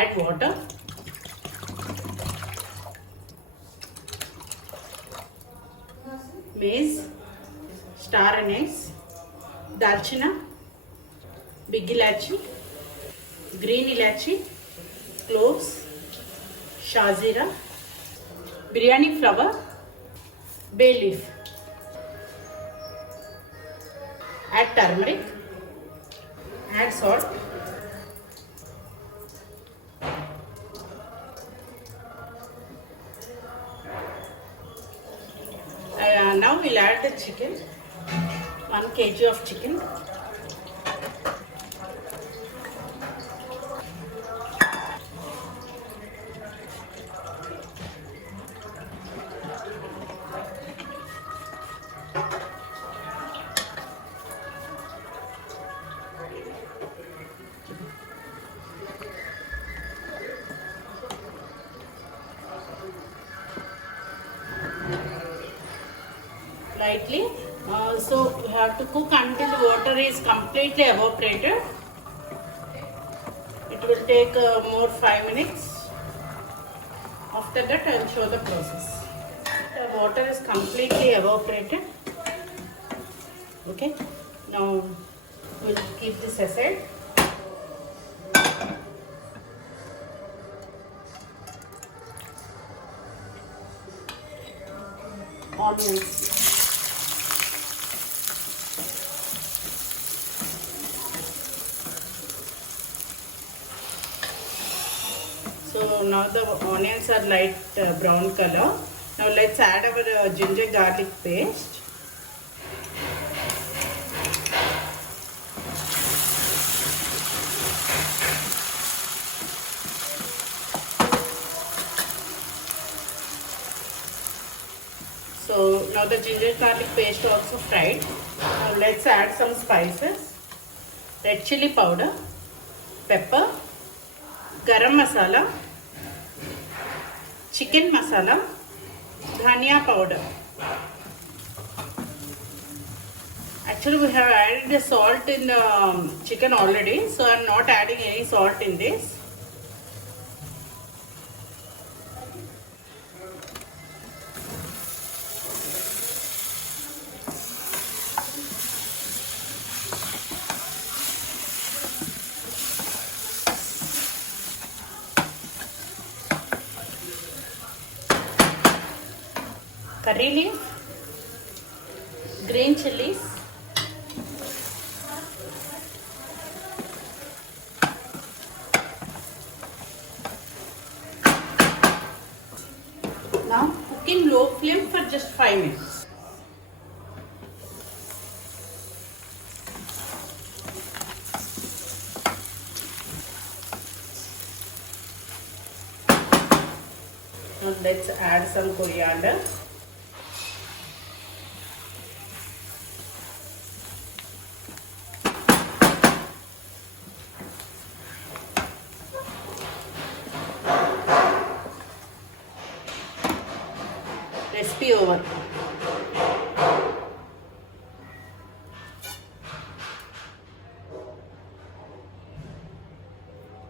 Add water. Mace, star anise, dalchina, big ilachi, green ilachi, cloves, shazira, biryani flower, bay leaf. Add turmeric, add salt, now we'll add the chicken, 1 kg of chicken. Lightly. So we have to cook until the water is completely evaporated. It will take more 5 minutes. After that I will show the process. The water is completely evaporated. Okay. Now we'll keep this aside. Onions. So now the onions are light brown color. Now let's add our ginger garlic paste. So now the ginger garlic paste also fried. Now let's add some spices. Red chili powder, pepper, garam masala, chicken masala, dhania powder. Actually we have added the salt in the chicken already, so I am not adding any salt in this. Curry leaf, green chilies, now cook in low flame for just 5 minutes. Now let's add some coriander. Recipe over.